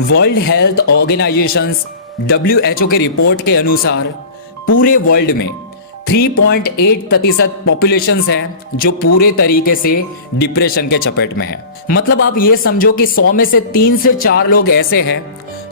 World health organisation WHO के report के अनुसार पूरे वर्ल्ड में 3.8% पॉपुलेशन है जो पूरे तरीके से डिप्रेशन के चपेट में है। मतलब आप ये समझो कि 100 में से 3 से 4 लोग ऐसे हैं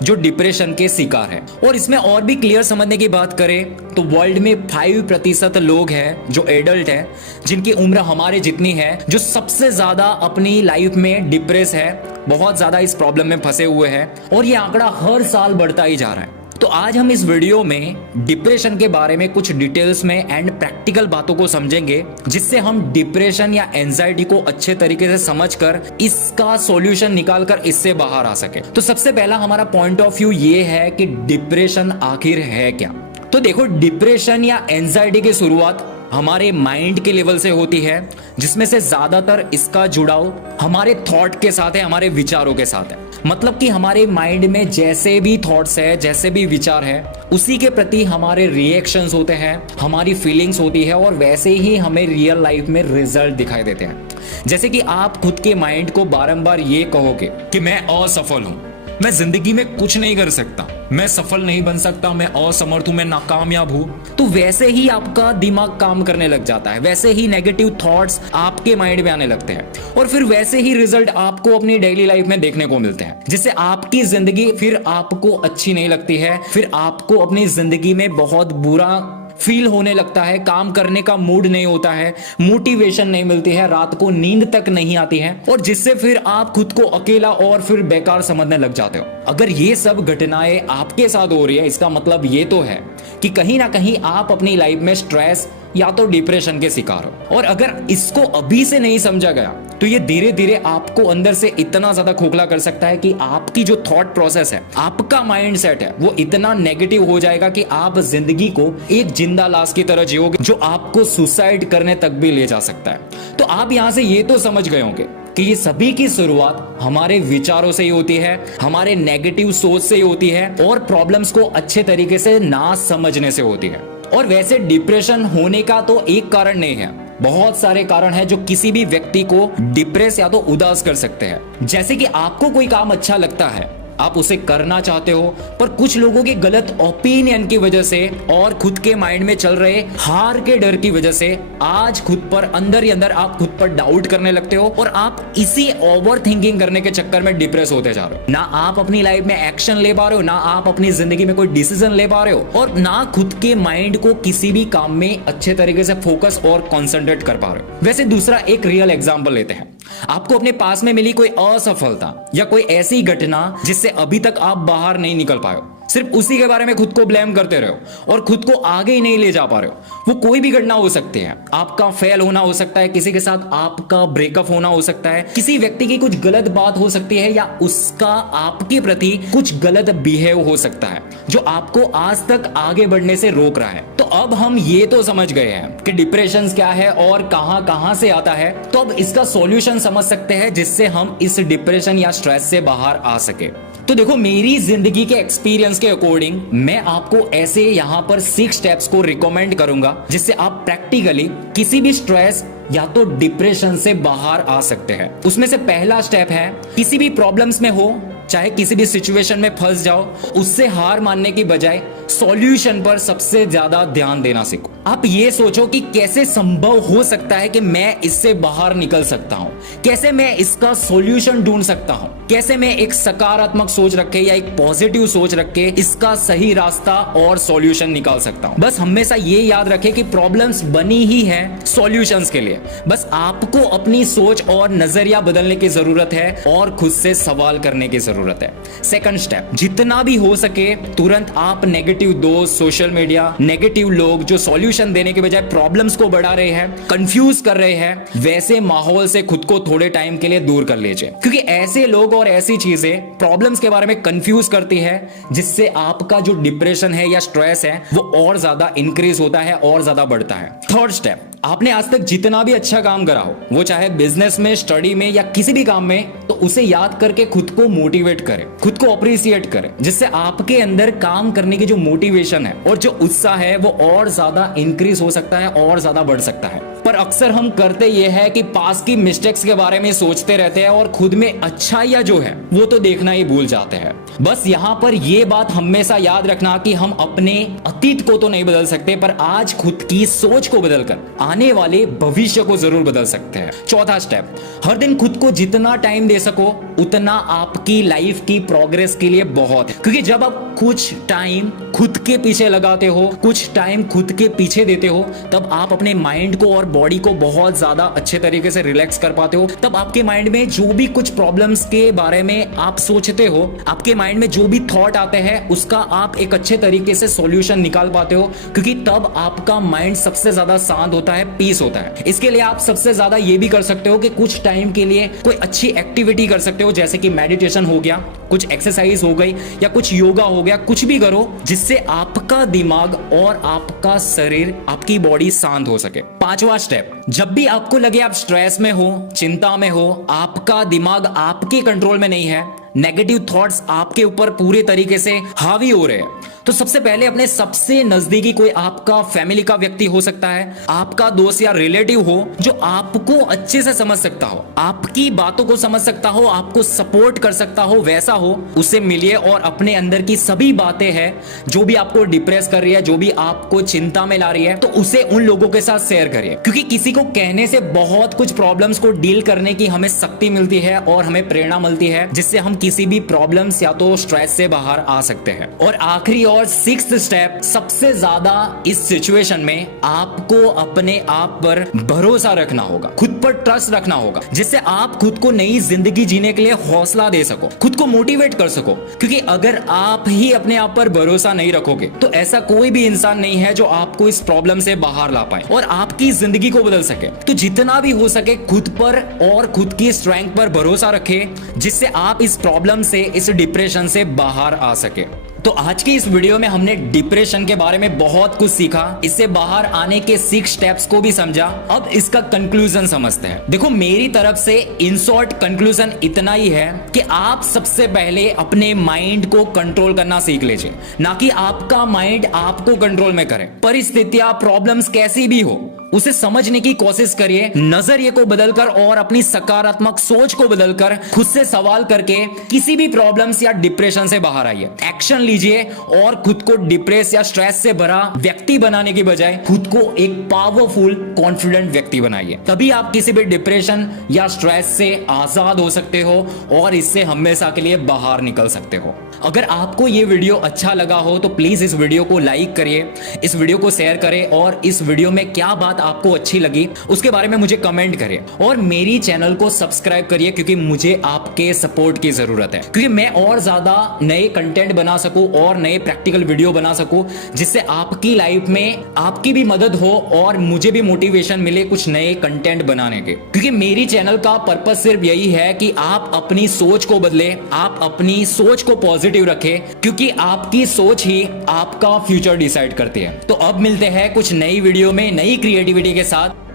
जो डिप्रेशन के शिकार हैं। और इसमें और भी क्लियर समझने की बात करें तो वर्ल्ड में 5% लोग हैं जो एडल्ट हैं, जिनकी उम्र हमारे जितनी है, जो सबसे ज्यादा अपनी लाइफ में डिप्रेस है, बहुत ज्यादा इस प्रॉब्लम में फंसे हुए हैं और ये आंकड़ा हर साल बढ़ता ही जा रहा है। तो आज हम इस वीडियो में डिप्रेशन के बारे में कुछ डिटेल्स में एंड प्रैक्टिकल बातों को समझेंगे, जिससे हम डिप्रेशन या एंजाइटी को अच्छे तरीके से समझकर इसका सॉल्यूशन निकालकर इससे बाहर आ सके। तो सबसे पहला हमारा पॉइंट ऑफ व्यू ये है कि डिप्रेशन आखिर है क्या। तो देखो, डिप्रेशन या एंजाइटी की शुरुआत हमारे माइंड के लेवल से होती है, जिसमें से ज्यादातर इसका जुड़ाव हमारे थॉट के साथ है, हमारे विचारों के साथ है। मतलब कि हमारे माइंड में जैसे भी थॉट्स है, जैसे भी विचार है, उसी के प्रति हमारे रिएक्शंस होते हैं, हमारी फीलिंग्स होती है और वैसे ही हमें रियल लाइफ में रिजल्ट दिखाई देते हैं। जैसे कि आप खुद के माइंड को बारंबार ये कहोगे कि मैं असफल हूं, मैं जिंदगी में कुछ नहीं कर सकता, मैं सफल नहीं बन सकता, मैं असमर्थ हूं, मैं नाकामयाब हूं, तो वैसे ही आपका दिमाग काम करने लग जाता है, वैसे ही नेगेटिव थॉट्स आपके माइंड में आने लगते हैं और फिर वैसे ही रिजल्ट आपको अपनी डेली लाइफ में देखने को मिलते हैं, जिससे आपकी जिंदगी फिर आपको अच्छी नहीं लगती है, फिर आपको अपनी जिंदगी में बहुत बुरा फील होने लगता है, काम करने का मूड नहीं होता है, मोटिवेशन नहीं मिलती है, रात को नींद तक नहीं आती है और जिससे फिर आप खुद को अकेला और फिर बेकार समझने लग जाते हो। अगर ये सब घटनाएं आपके साथ हो रही है, इसका मतलब ये तो है कि कहीं ना कहीं आप अपनी लाइफ में स्ट्रेस या तो डिप्रेशन के शिकार हो। और अगर इसको अभी से नहीं समझा गया तो ये धीरे धीरे आपको अंदर से इतना ज्यादा खोखला कर सकता है कि आपकी जो थॉट प्रोसेस है, आपका माइंड सेट है, वो इतना नेगेटिव हो जाएगा कि आप जिंदगी को एक जिंदा लाश की तरह जियोगे, जो आपको सुसाइड करने तक भी ले जा सकता है। तो आप यहां से ये तो समझ गए होंगे कि ये सभी की शुरुआत हमारे विचारों से ही होती है, हमारे नेगेटिव सोच से ही होती है और प्रॉब्लम्स को अच्छे तरीके से ना समझने से होती है। और वैसे डिप्रेशन होने का तो एक कारण नहीं है, बहुत सारे कारण हैं जो किसी भी व्यक्ति को डिप्रेस या तो उदास कर सकते हैं। जैसे कि आपको कोई काम अच्छा लगता है, आप उसे करना चाहते हो, पर कुछ लोगों के गलत ओपिनियन की वजह से और खुद के माइंड में चल रहे हार के डर की वजह से आज खुद पर अंदर ही अंदर आप खुद पर डाउट करने लगते हो और आप इसी ओवर थिंकिंग करने के चक्कर में डिप्रेस होते जा रहे हो। ना आप अपनी लाइफ में एक्शन ले पा रहे हो, ना आप अपनी जिंदगी में कोई डिसीजन ले पा रहे हो और ना खुद के माइंड को किसी भी काम में अच्छे तरीके से फोकस और कॉन्सेंट्रेट कर पा रहे हो। वैसे दूसरा एक रियल एग्जाम्पल लेते हैं। आपको अपने पास में मिली कोई असफलता या कोई ऐसी घटना जिससे अभी तक आप बाहर नहीं निकल पाए हो, सिर्फ उसी के बारे में खुद को ब्लेम करते रहो और खुद को आगे ही नहीं ले जा पा रहे हो। वो कोई भी घटना हो सकती है, आपका फेल होना हो सकता है, किसी के साथ आपका ब्रेकअप होना हो सकता है, किसी व्यक्ति की कुछ गलत बात हो सकती है या उसका आपके प्रति कुछ गलत बिहेव हो सकता है जो आपको आज तक आगे बढ़ने से रोक रहा है। तो अब हम ये तो समझ गए हैं कि डिप्रेशन क्या है और कहां कहां से आता है, तो अब इसका सॉल्यूशन समझ सकते हैं जिससे हम इस डिप्रेशन या स्ट्रेस से बाहर आ सके। तो देखो, मेरी जिंदगी के एक्सपीरियंस के अकॉर्डिंग मैं आपको ऐसे यहां पर 6 स्टेप्स को रिकमेंड करूंगा, जिससे आप प्रैक्टिकली किसी भी स्ट्रेस या तो डिप्रेशन से बाहर आ सकते हैं। उसमें से पहला स्टेप है, किसी भी प्रॉब्लम्स में हो, चाहे किसी भी सिचुएशन में फंस जाओ, उससे हार मानने की बजाय सॉल्यूशन पर सबसे ज्यादा ध्यान देना सीखो। आप ये सोचो कि कैसे संभव हो सकता है कि मैं इससे बाहर निकल सकता हूं, कैसे मैं इसका सॉल्यूशन ढूंढ सकता हूं, कैसे मैं एक सकारात्मक सोच रखे या एक पॉजिटिव सोच रख के इसका सही रास्ता और सॉल्यूशन निकाल सकता हूं। बस हमेशा ये याद रखें कि प्रॉब्लम्स बनी ही है सॉल्यूशंस के लिए, बस आपको अपनी सोच और नजरिया बदलने की जरूरत है और खुद से सवाल करने की जरूरत है। सेकंड स्टेप, जितना भी हो सके तुरंत आप नेगेटिव दोस्त, सोशल मीडिया, नेगेटिव लोग जो सॉल्यूशन देने के बजाय प्रॉब्लम्स को बढ़ा रहे हैं, कंफ्यूज कर रहे हैं, वैसे माहौल से खुद को थोड़े टाइम के लिए दूर कर लीजिए, क्योंकि ऐसे लोग और ऐसी चीजें प्रॉब्लम्स के बारे में कंफ्यूज करती है, जिससे आपका जो डिप्रेशन है या स्ट्रेस है वो और ज्यादा इंक्रीज होता है और ज्यादा बढ़ता है। थर्ड स्टेप, आपने आज तक जितना भी अच्छा काम करा हो, वो चाहे बिजनेस में, स्टडी में या किसी भी काम में, तो उसे याद करके खुद को मोटिवेट करें, खुद को अप्रिशिएट करें, जिससे आपके अंदर काम करने की जो मोटिवेशन है और जो उत्साह है वो और ज्यादा इंक्रीज हो सकता है और ज्यादा बढ़ सकता है। पर अक्सर हम करते ये है कि पास की मिस्टेक्स के बारे में सोचते रहते हैं और खुद में अच्छाइयां जो है वो तो देखना ही भूल जाते हैं। बस यहाँ पर ये बात हमेशा याद रखना कि हम अपने अतीत को तो नहीं बदल सकते, पर आज खुद की सोच को बदलकर आने वाले भविष्य को जरूर बदल सकते हैं। चौथा स्टेप, हर दिन खुद को जितना टाइम दे सको उतना आपकी लाइफ की प्रोग्रेस के लिए बहुत है, क्योंकि जब आप कुछ टाइम खुद के पीछे लगाते हो, कुछ टाइम खुद के पीछे देते हो, तब आप अपने माइंड को और बॉडी को बहुत ज्यादा अच्छे तरीके से रिलैक्स कर पाते हो। तब आपके माइंड में जो भी कुछ प्रॉब्लम्स के बारे में आप सोचते हो, आपके माइंड में जो भी थॉट आते हैं, उसका आप एक अच्छे तरीके से सॉल्यूशन निकाल पाते हो, क्योंकि तब आपका माइंड सबसे ज्यादा शांत होता है, पीस होता है। इसके लिए आप सबसे ज्यादा ये भी कर सकते हो कि कुछ टाइम के लिए कोई अच्छी एक्टिविटी कर सकते हो, जैसे कि मेडिटेशन हो गया, कुछ एक्सरसाइज हो गई, या कुछ योगा हो गया। कुछ भी करो जिससे आपका दिमाग और आपका शरीर, आपकी बॉडी शांत हो सके। पांचवा स्टेप, जब भी आपको लगे आप स्ट्रेस में हो, चिंता में हो, आपका दिमाग आपके कंट्रोल में नहीं है, नेगेटिव थॉट्स आपके ऊपर पूरे तरीके से हावी हो रहे हैं, तो सबसे पहले अपने सबसे नजदीकी कोई आपका फैमिली का व्यक्ति हो सकता है, आपका दोस्त या रिलेटिव हो जो आपको अच्छे से समझ सकता हो, आपकी बातों को समझ सकता हो, आपको सपोर्ट कर सकता हो, वैसा हो, उससे मिलिए और अपने अंदर की सभी बातें हैं जो भी आपको डिप्रेस कर रही है, जो भी आपको चिंता में ला रही है, तो उसे उन लोगों के साथ शेयर करिए, क्योंकि किसी को कहने से बहुत कुछ प्रॉब्लम्स को डील करने की हमें शक्ति मिलती है और हमें प्रेरणा मिलती है, जिससे हम किसी भी प्रॉब्लम्स या तो स्ट्रेस से बाहर आ सकते हैं। और आखिरी और सिक्स्थ स्टेप, सबसे ज्यादा इस सिचुएशन में आपको अपने आप पर भरोसा रखना होगा, खुद पर ट्रस्ट रखना होगा, जिससे आप खुद को नई जिंदगी जीने के लिए हौसला दे सको, खुद को मोटिवेट कर सको। क्योंकि अगर आप ही अपने आप पर भरोसा नहीं रखोगे तो ऐसा कोई भी इंसान नहीं है जो आपको इस प्रॉब्लम से बाहर ला पाए और आपकी जिंदगी को बदल सके। तो जितना भी हो सके खुद पर और खुद की स्ट्रेंथ पर भरोसा रखें, जिससे आप इस प्रॉब्लम से, इस डिप्रेशन से बाहर आ सके। तो आज की इस वीडियो में हमने डिप्रेशन के बारे में बहुत कुछ सीखा, इससे बाहर आने के 6 स्टेप्स को भी समझा। अब इसका कंक्लूजन समझते हैं। देखो, मेरी तरफ से इन शॉर्ट कंक्लूजन इतना ही है कि आप सबसे पहले अपने माइंड को कंट्रोल करना सीख लीजिए, ना कि आपका माइंड आपको कंट्रोल में करे। परिस्थितियां, प्रॉब्लम्स कैसी भी हो, उसे समझने की कोशिश करिए, नजरिए को बदलकर और अपनी सकारात्मक सोच को बदलकर खुद से सवाल करके किसी भी प्रॉब्लम्स या डिप्रेशन से बाहर आइए। एक्शन लीजिए और खुद को डिप्रेस या स्ट्रेस से भरा व्यक्ति बनाने की बजाय खुद को एक पावरफुल, कॉन्फिडेंट व्यक्ति बनाइए। तभी आप किसी भी डिप्रेशन या स्ट्रेस से आजाद हो सकते हो और इससे हमेशा के लिए बाहर निकल सकते हो। अगर आपको ये वीडियो अच्छा लगा हो तो प्लीज इस वीडियो को लाइक करिए, इस वीडियो को शेयर करें और इस वीडियो में क्या बात आपको अच्छी लगी उसके बारे में मुझे कमेंट करिए और मेरी चैनल को सब्सक्राइब करिए, क्योंकि मुझे आपके सपोर्ट की जरूरत है, क्योंकि मैं और ज्यादा नए कंटेंट बना सकूं और नए प्रैक्टिकल वीडियो बना सकूं, जिससे आपकी लाइफ में आपकी भी मदद हो और मुझे भी मोटिवेशन मिले कुछ नए कंटेंट बनाने के। क्योंकि मेरी चैनल का पर्पस सिर्फ यही है कि आप अपनी सोच को बदले, आप अपनी सोच को पॉजिटिव रखें, क्योंकि आपकी सोच ही आपका फ्यूचर डिसाइड करती है। तो अब मिलते हैं कुछ नई वीडियो में नई क्रिएटिविटी के साथ।